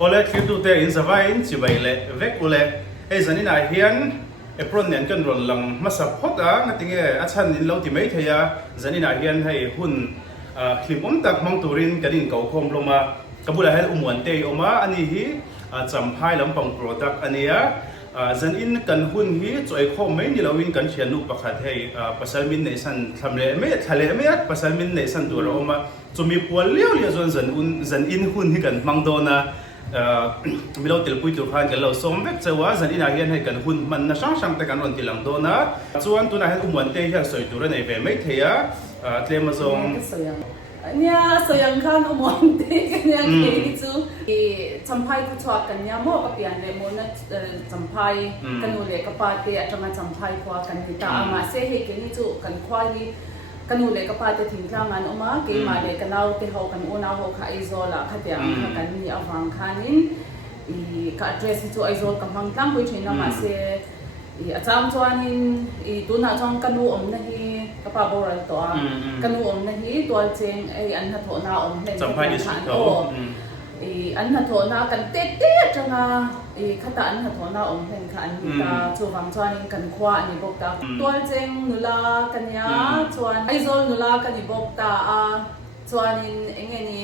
ole trip tu te in zavain chibai le vek ule ei zanina hian apron nen kan ron lang masap hota ngatinge achan in lo ti mai theya zanina hian hei hun hlimom tak mang turin kanin kau khom loma kabula hel umwan te oma ani hi champhai lampang product ania zan in kan hun hi choi khom mai ni lawin kan thian nu pakhat hei pasalmin nei san thamle me thale me pasalmin nei san tur oma chumi pual leo le zan in hun hi kan mangdona mi lo tel pui tur khan kan lo som vek chawa zan in a hian hei kan hun man na sang te kan ron tilang dona chuan tuna hen umwan te hi soi tur nei ve mai theya tlema zong nia soyang khan umon te kanya ke chu e champhai ku chwa kanya mo ka pian le mo na champhai kanu le ka pa te atanga champhai kwa kan ni ta ama se he ke ni chu kan khwa ni kanu le ka pa te thing tlang an oma ke ma le kanau te ho kan ona ho kha izola khatia kan ni awang khanin I ka address chu izol ka mang tlang ku thina ma se I acham chuanin I tuna chong kanu om na hi kapa boral to kanu om na hi tual cheng ai an na thona om len champhai ni sik tho I an na thona kan te te atanga I khata an na thona om len kha an ni ta chu wang chuanin kan khwa ani bok ta tual cheng nula kanya chuan aizol nula kani bok ta a chuanin engeni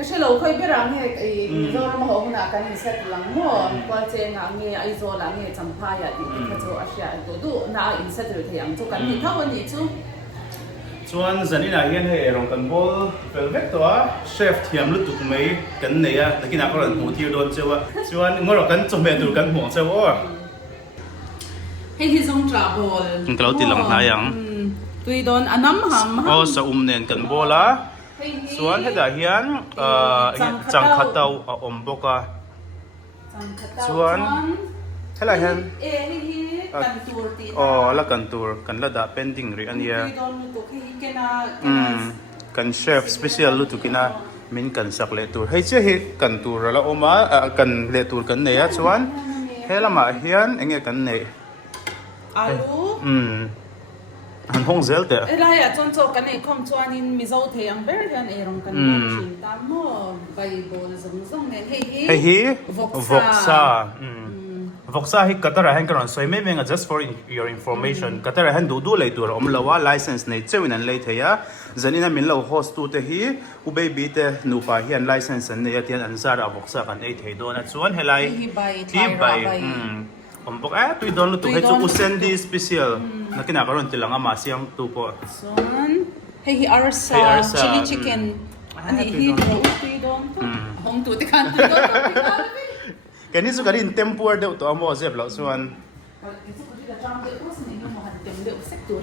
kasi lo khoi berang he I zo ma ho na kan set lang mo tual cheng a nge aizol a nge champhai ya ti kha chu asya to du na in set ru thiam chu kan ni thaw ni chu chuan zanina hian hei rong kan bol velvet to a chef thiam lu tuk mai kan nei a takina ko ran hu thir don chewa chuan ngoro kan chome tur kan hmuang chewa hei hi zong tra bol kalo ti lang na yang tui don anam ham o sa nen kan bola chuan heda hian chang khatau a om boka chuan hela hian kan tur ti la kan tur kan la da pending ri ania kan chef special lu tukina min kan sak le tur hei che hi kan tur la oma kan le tur kan nei a chuan helama hian enge kan nei alu an hong zel te lai a chon cho kan nei khom chuan in mizo the ang ber hian e rong kan chin ta mo bai bol zong ne hei hi voksa Voksa hi Qatar han karon soi me menga just for your information Qatar han du le tur om lawa license nei chewin an le theya zanina min lo host tu te hi u baby te nu pa hian license an nei atian an zara voksa kan ei thei don a chuan helai hi bai om bok a tu don lu tu he chu usendi special nakina karon tilanga ma siam tu po chuan hei hi arsa chili chicken ani hi tu don hong tu te kan tu don cái này cái in tempura đều tao mua dẹp lão xuân.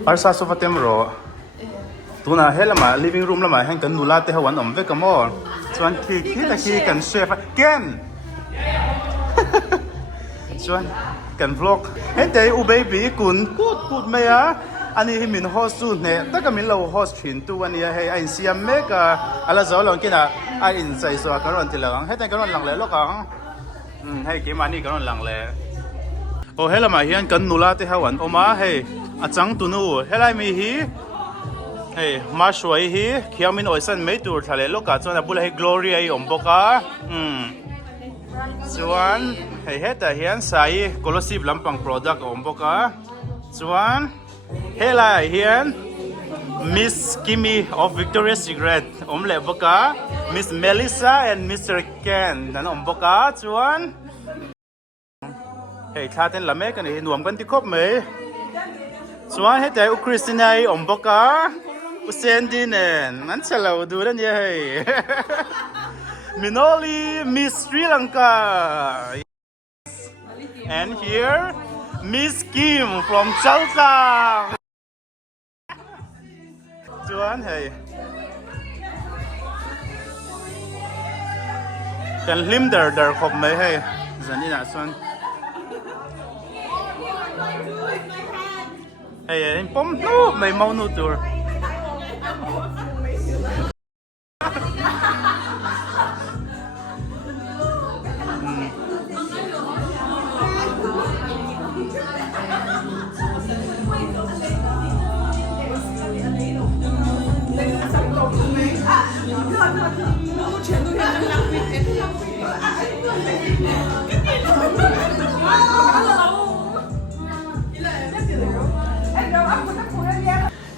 Arsa sofa tempura. Tu na hết là mà living room là mà hàng cần nula te hawan om ve kamo. Xuân khi là khi cần chef ken. Xuân cần vlog. Hết đấy u baby kun cút mày á. Anh ấy mình host tu nè, tất cả mình lâu host chuyến tu anh ấy hay anh xem mấy cái, ala giáo lòng kia na, anh inside so cái rồi thì là hết cái rồi lằng lẽ lúc đó. Hey, cái mani cái nó lằng lẽ. Oh, hello mà hiền cần nula te hawan. Oma hey, achang tu nu. Hello mi hi. Hey, Mahruaii hi. Kia min oisan mấy tour thale lúc cả cho nên bula hey glory ay omboka. Chuan hey hết ta hiền sai colosive lampang product omboka. Chuan hello hiền Miss Kimi of Victoria's Secret omle boka. Miss Melissa and Mr. Ken nan omboka chuan hey thaten lame kan hi nuam kan ti khop me chuan he tai u Christina ai omboka u Sandy nen nan chalo du ran ye hey Minoli Miss Sri Lanka and here Miss Kim from Chaw chuan hey kan lim dar khop mai hay zanina son hey pom no mai mau nu tur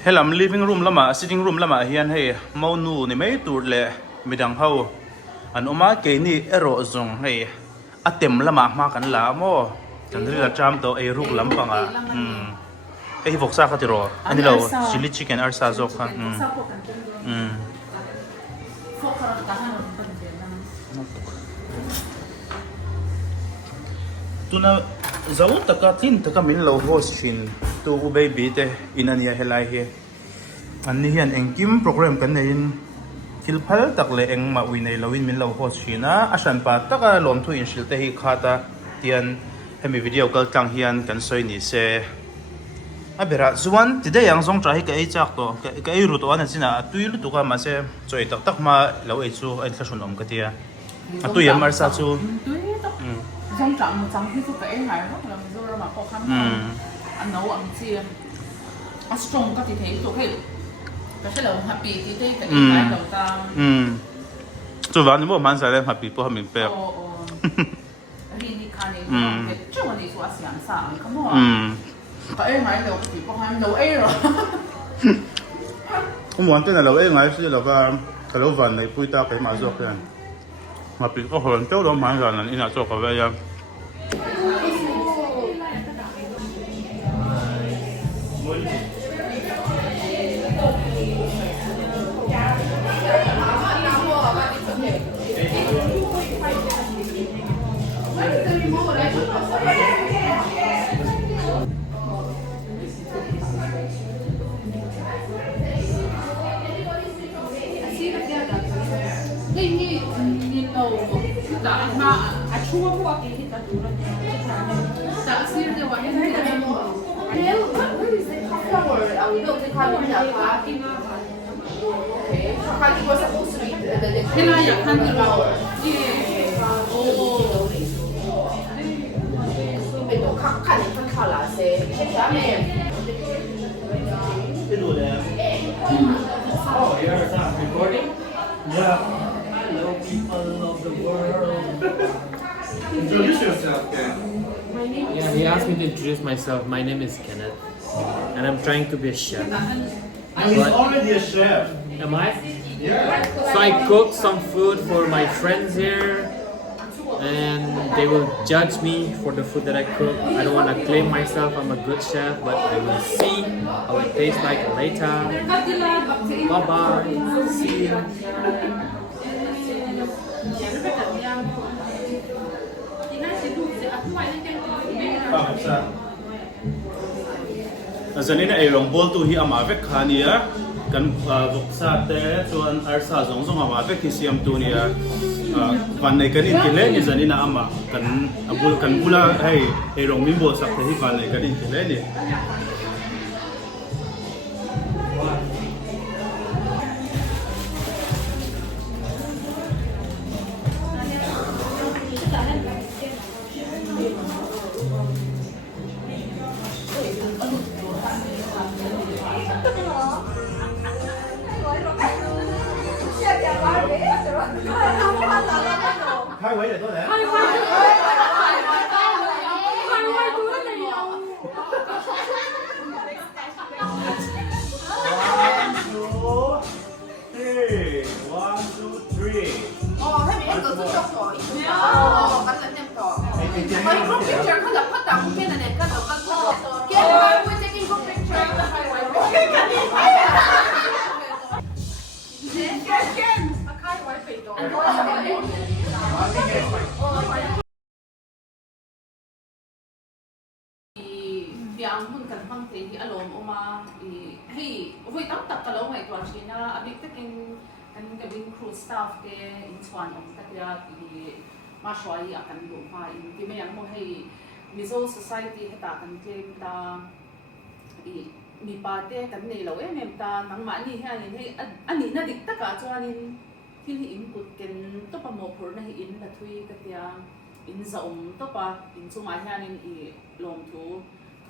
Helam living room lama sitting room lama hian hei mau nu ni mai tur le midang ho an oma ke ni ero zong hei atem lama ma kan la mo kan ri la tram to ei ruk lampanga ei voksa khatiro ani lo chili chicken arsa zo kha tuna zau taka tin taka min lo ho shin tu baby te inania helai he anni hian engkim program kan nein kilphal tak le eng ma ui nei lowin min lo ho shina asan pa taka lom thu in shilte hi khata tian hemi video kal tang hian kan soi ni se abera zuan tide yang zong tra hi ka ei chak to ka ei ru to an china tuil tu ka ma se choi tak tak ma lo ei chu ai thla om ka tia atu yam mar sa chu trong trận trong khi tôi kể ngày rất là rồi mà khó khăn anh nấu ăn chia anh strong có thể thấy tôi cái sẽ là happy thì thế cái ngày đầu ta chu van mo man sa le happy po hamin pe đi khai này chứ mà đi xuống sáng sáng không có cái ngày đầu thì có hai nấu ấy rồiผมวันที่เราเองไงสิเราก็เราวันในปุ้ยตาไปมาจอกกันมาปีก็คนเจ้าเรามากันนั่นอินาจอกกันไปยัง Oh, you're not recording? Yeah. Hello, people of the world. Introduce yourself, Ken. Yeah, he asked me to introduce myself. My name is Kenneth, and I'm trying to be a chef. He's already a chef. Am I? Yeah. So I cook some food for my friends here, and they will judge me for the food that I cook. I don't want to claim myself I'm a good chef, but I will see how it tastes like later. Bye bye. See you. Zanina ay rong bol tu hi amavek khania kan voksa te chuan arsa zong zong amavek hi siam tu nia van nei kan in kile ni zanina ama kan abul kan bula hey ay rong min bol sak te hi van nei kan in kile ni hai quấy để tôi để One, two, three. Thế mình cứ chụp rồi. Cắt lẫn em cỏ. Mấy group pictureเขาจะพัดตามแค่นั้นเองก็จะก็แค่ว่าคุยจะกิน group picture ก็ให้ไว้กันนี่ไปแค่มาค่ายไว้ไปตัวyang hun kan hang te hi alom oma hi voi tam tak ka lo ngai twa china abik takin kan cabin crew staff ke in chuan om takya Mahruaii akan lo ha in ti me yang mo hei Mizo society heta kan claim ta mi pa te kan nei lo em ta nang ma ni ha ni hei ani na dik taka chuanin thil hi input ken to pa mo phur na hi in la thui ka tia in za om to pa in chuma hianin lom thu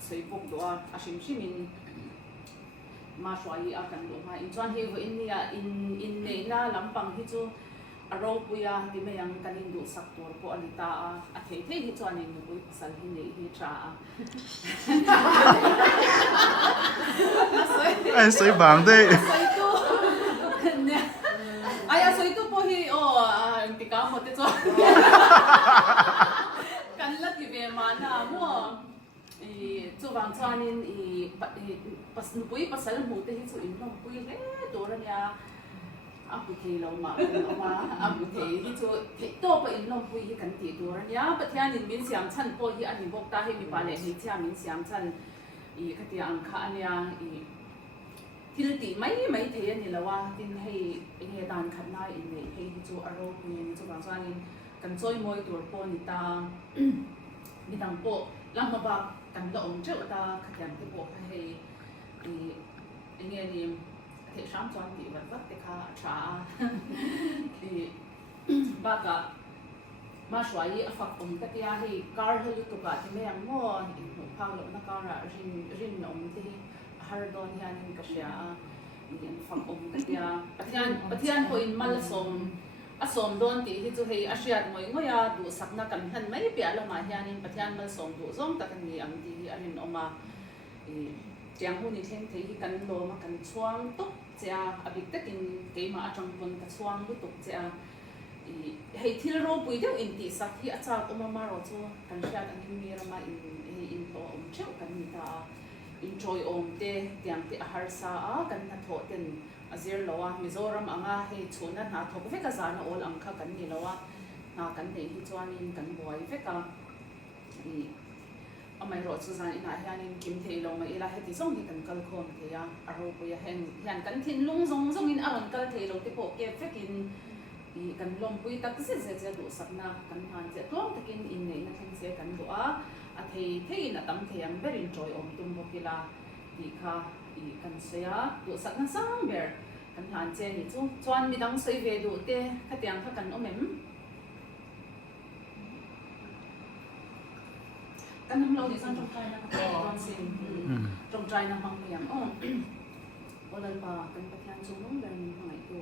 sei pok do a shim shimin Mahruaii akan lo ha in chuan he in nia in nei na lampang hi chu aro puya di mayang kanin du saktor po alita at hey hi chuan in nu pui pasal hi tra Ai soi bang de. Ay asoy tu po hi tika mo te chuan kanlat di be mana mo chu wang chuan in pas nu pui pasal mu te hi chu in long pui le toran ya aku thei lo ma aku thei hi chu to pa in long pui hi kan ti toran ya pathian in min siam chan po hi ani bok ta hi mi pa le hi chia min siam chan khatia ang kha ania thil ti mai thei ani lawa tin hei nge dan khat na in nei hei hi chu aro pui ni chu wang chuan in kan choi moi tur po ni ta mi dang po lang ma ba kan lo ong cheu ta khatiam te po hei nge ni thể sáng cho anh chị vật vất để khá trả thì ba cả Mahruaii phật ông cái tia thì car hơi tụ cả thì mấy anh mua một phao lợn nó car là rin ông thì hardon hiền cái gì phật ông cái tia pathian po in mal som don thì chú hay Asia ngồi à đủ sắc na cần hân mấy bia lo mà hiền pathian mal som đủ giống ta cần gì anh thì anh ông mà chẳng hôn thì thêm thấy cần đồ mà cần xoang tốt cha abik takin cái mà trong quân cái xoang lúc tốt cha hay thil ro bui đâu in ti sắc hi acha mà ro chu kan sha kan mi ra ma in to cheu kan ni ta enjoy te tiang te har sa a kan na tho ten azir lowa Mizoram anga he chuna na thok ve ka zana ol ang kha kan ni lowa na kan dei hi chuan in kan boi ve ka amai ro chu zan ina hianin kim thei lo ma ila heti song hi kan kal khom the ya aro pu ya hian kan thin lung zong in aron kal thei lo te po ke fekin kan lom pui tak se du sakna kan han je tlom takin in nei na thing se kan du a thei na tam thei am very enjoy tum bo kila kha kan se ya du sakna sang ber kan han che ni chu chuan mi dang sei ve du te khatiang kha kan omem kan nam lo ni sang trong trai na con sin trong trai na hang miam olal pa kan pathian chung long dan hangai tu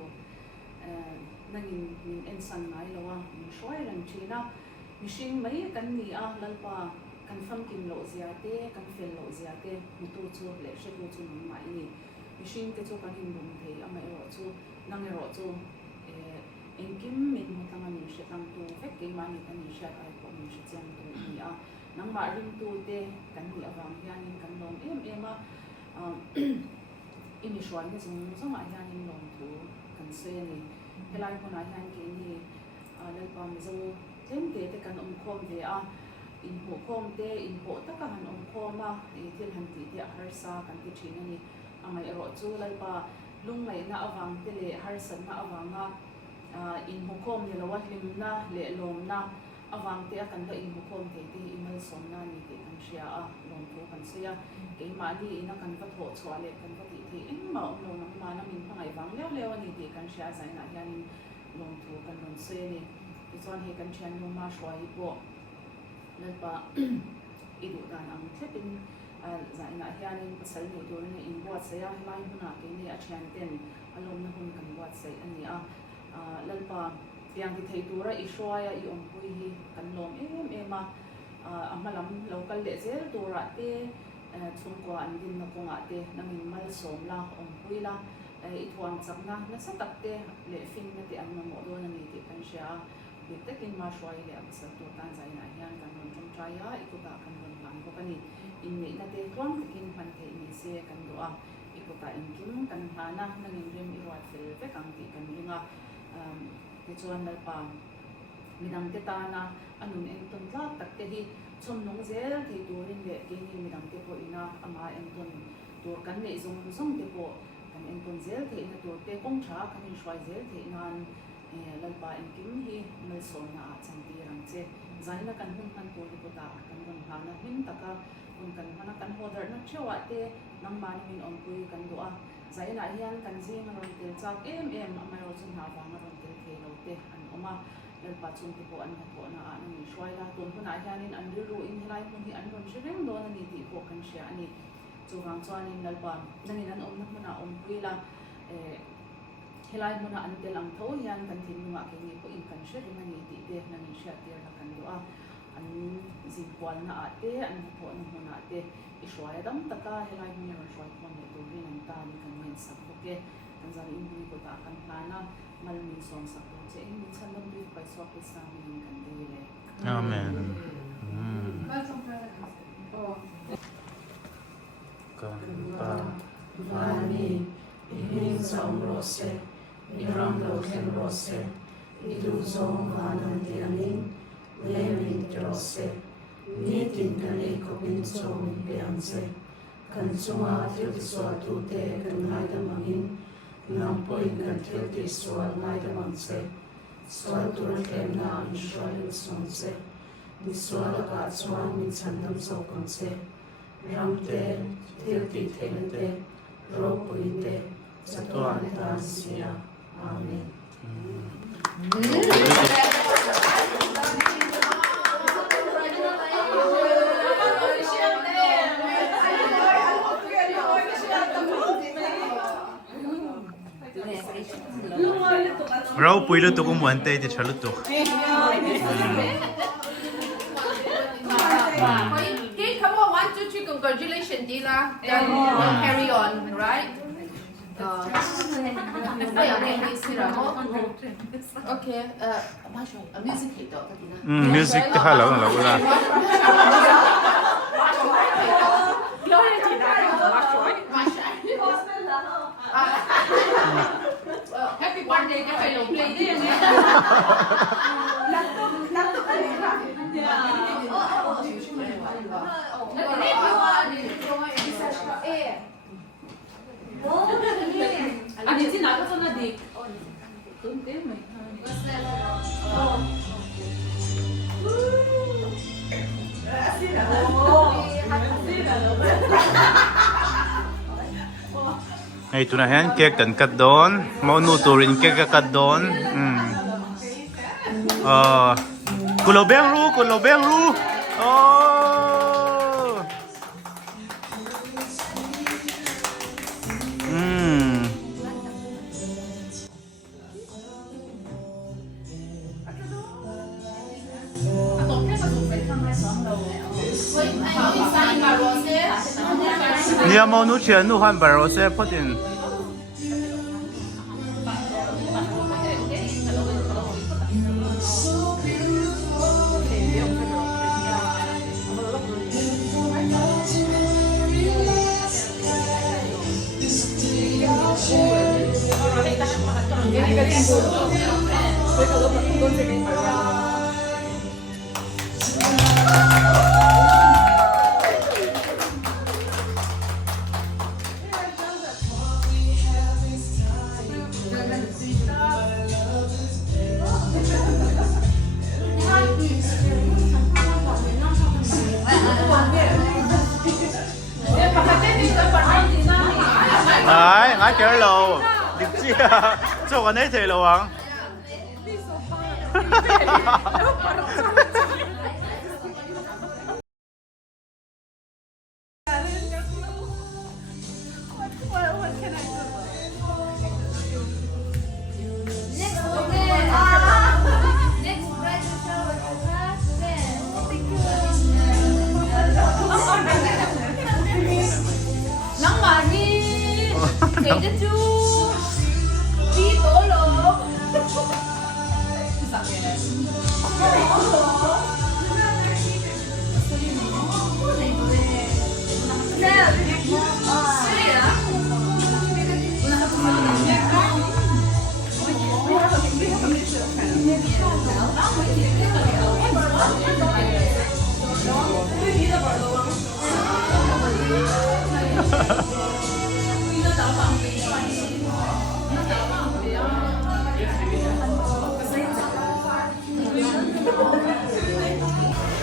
nangin min en san nai lawa min shoi ran china mishing mai kan ni a lalpa kan fam kim lo zia te kan fel lo zia te mutu chu le she tu chu mai ni mishing te chu kan hin bum the amai ro chu nang ro chu en kim min mutanga min she tang tu fek ke mani kan ni sha ai ko min she chang tu ni a nang ma rim tu te kan ni awang hianin kan lom em a imi shwan ke zung a hianin lom tu kan se ni helai ko na hian ke ni lal pa Mizo tlem te kan khom ve a in ho khom te in ho ta ka han khom a thil han ti te har sa kan ti thin ani amai ro chu lal pa lung mai na awang te le har san na awanga in ho khom ni lawa hlim na le lom na awang te kan lo in bukom te imal som na ni te kan sia a lom thu kan sia ke ma ni ina kan va tho chwa le kan va ti thi in ma lo nang ma na min pangai wang lew ani te kan sia zai na hian lom thu kan lom se ni ti chuan he kan thian no Mahruaii po lalpa idu dan ang thepin zai na hian pasal ni tur ni in buat se ya lai huna ke ni a thian ten alom na hun kan buat se ani a lalpa yang di thei tura I shwaya I pui hi kan lom em a amalam local le zel tura te chungkwa an din na konga te nangin mal som la pui la I thuang chakna na sa takte le fin na te an mo do na ni te kan sha bitekin Mahruaii le absal to tan zai na hian kan ron trong chaya ikuta kan ron lan ko kani in nei na te twang takin han the ni se kan do a ikuta in kim kan hana nangin rim I ruat fel ve kang ti kan ringa ke chuan lalpa midang te ta na anun en ton la tak te hi chom nong zel thei turin le ke ni midang te po ina ama en ton tur kan nei zong te po kan en ton zel thei na tur te kong tha kan in shwai zel thei nan lalpa en kim hi mal so na chang ti rang che zai na kan hun kan tur ko ta kan ron ha na hin taka un kan hana kan hodar na chewa te nang ma ni min on pui kan do a zai na hian kan jing ron tel chak em amai ro chun ha wa na ron tel the lo te an oma lalpa chung te po an ko na a ni shwai la ton huna hianin an ru in helai mun hi an ron shireng do na ni ti po kan sha ani chu wang chuan in lalpa nangin an om na huna om pui la helai mo na antel ang tho yan kan tin nga kini ko in kan share na ni ti de na ni share tier na kan doa an zingkwal na ate an tho an mo na ate iswaya dam taka helai mo yan shwai ko ni to rin ang ta ni kan men sa ko ke kan zari in ko ta kan plana mal min som sa ko che in min san dam bi pai so ke sa min kan de le Amen. Vani, ihing som rose, iram loken rose, iduzong vanan tianin, lemin rose, nitin kani kopin som pianse, kan sunga til suatu te kan haida mangin, nampoin kan til ti suat haida mangse, suatu kem na Israel sonse, di suala ka suan min sandam sokonse, ramte til ti telete, Ropuite, Satuanita Sia. Amen. Raw puilo to kumuante iti chaluto. Okay, come on, 1, 2, 3, congratulations, Dila. Then we'll carry on, right? Okay, music hito. Music to halaw na wala. Happy birthday ka kayo, play din. 아니 진 나가잖아 니. 돈 때문에. Ay, ito na yan, cake kan kat doon. Maunuto rin cake kat doon. Kulobeng ru, kulobeng ru. Oh. Niya mau nu qian nu han bar rose put in. Đấy, ngã chở lầu. Điệp chi à? Cho con ấy thì lầu ăn.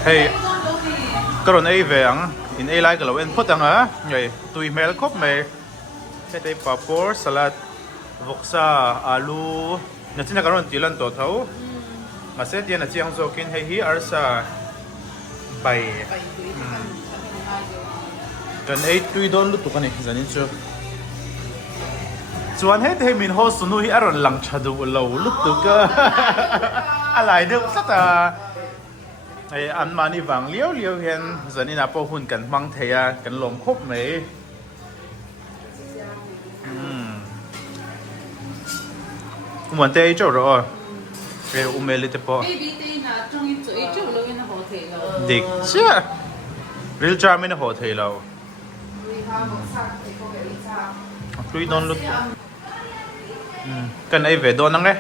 Hey, karon ay veng in ay like lawen put ang ngay tui mel kop me set ay papor salad voksa alu natin karon tilan to thau maset yan na chiang zokin hey hi arsa bay kan ay tui don lu to kan zanin chu chuan he min ho sunu hi aron lang chadu lo lut tu ka alai được rất là ai ăn mà đi vàng liêu liêu hiền giờ này là bao hun cần mang thầy à cần lồng khúc mấy muốn tê chỗ rồi về ume lite po baby tê na trong những chỗ chỗ lâu na hồ thể lâu dik chưa real charm na ho thầy lâu lui non luôn cần ai về đón năng đấy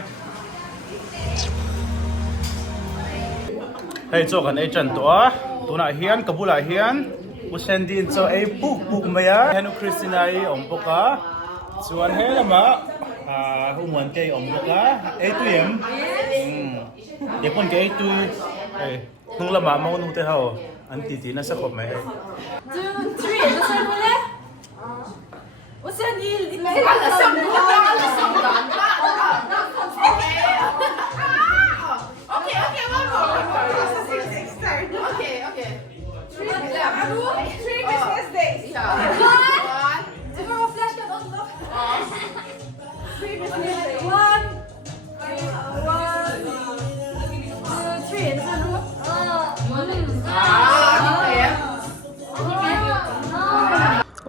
hay cho cần ai chân toa tu na hiền kabul a hiền usen din cho ai buk maya henu Christina ai om poka chuan he lama human ke om poka ai tu yem ye kon ke ai tu ai nung lama mau nu te hao an ti na sa khop mai 2, 3 nó sao luôn đấy我现在你没看到上面Okay. 3 business days. Yeah. Det var flaskan också. 3 business days. 1, 2, 3. Det är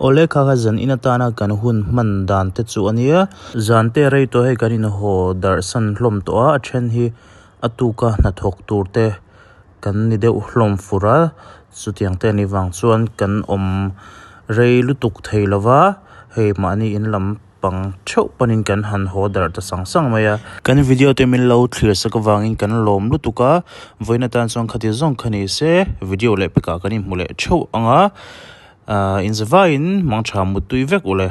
ole kha zan inatana kan hun man dan te chu ania zante rei to he kanin ho darsan hlom to a then hi atuka na thok tur te kan ni deuh hlom fura chutiang te ni wang chuan kan om rei lutuk theilawa he mani in lam pang cheu panin kan han ho dar ta sang maya kan video te min lo clear sakawangin kan lom lutuka voina tan song khati zong khani se video le peka kanin mule cheu anga in zavain mangcha mutui vek ule